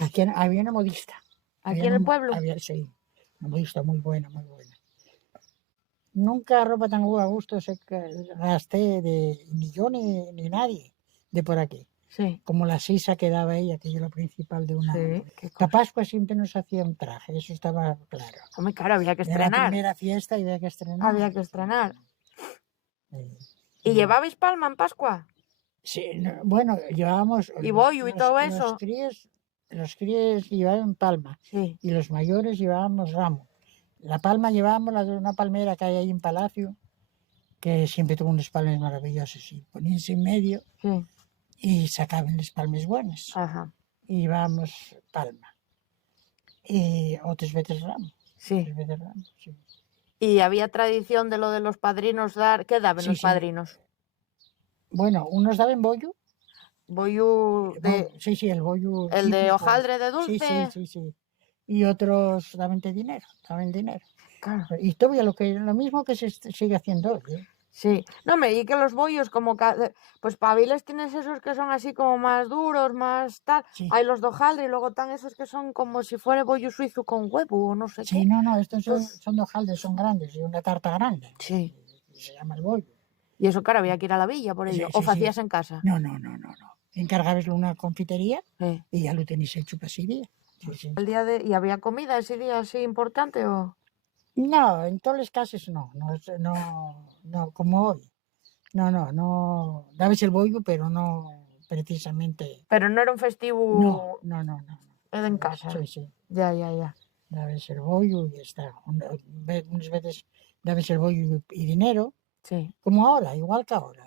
Aquí había una modista. ¿Aquí en el pueblo? Sí, una modista muy buena, muy buena. Nunca ropa tan a gusto se gasté ni yo ni nadie de por aquí. Sí. Como la sisa que daba ella, que yo la principal de una... Sí, Para Pascua siempre nos hacía un traje, eso estaba claro. Hombre, claro, había que Era estrenar. la primera fiesta y había que estrenar. Había que estrenar. Sí. ¿Y llevabais palma en Pascua? Sí, bueno, llevábamos... ¿Y bollo y todo eso? Los críes llevaban palma, Sí. y los mayores llevábamos ramo. La palma llevábamos la de una palmera que hay ahí en Palacio, que siempre tuvo unos palmes maravillosos, y poníanse en medio Sí. y sacaban las palmes buenas. Ajá. Y llevábamos palma. Y otras veces ramo. Sí. Otras veces ramo, sí. ¿Y había tradición de lo de los padrinos dar? ¿Qué daban Sí, los sí. padrinos? Bueno, unos daban bollo. Bollo de... Sí, el bollo. ¿El de hojaldre de dulce? Sí. Y otros daban dinero, Claro. Y todavía lo mismo que se sigue haciendo hoy, ¿eh? Sí. No, me di que los bollos como... Pues paviles tienes esos que son así como más duros, más tal. Sí. Hay los de hojaldre y luego están esos que son como si fuera bollo suizo con huevo o no sé qué. Sí, no, estos son de hojaldre, son grandes, y una tarta grande. Sí. Se llama el bollo. Y eso, claro, había que ir a la villa por ello. Sí, ¿O sí. hacías en casa? No. Encargabas una confitería Sí. y ya lo tenéis hecho para ese día. Sí. El día de... ¿Y había comida ese día así importante o...? No, en todos los casos no, como hoy. No. Dabas el bollo, pero no precisamente. Pero no era un festivo... No. Era en casa. Sí. Ya. Dabas el bollo y ya está. Unas veces dabas el bollo y dinero, Sí. como ahora, igual que ahora.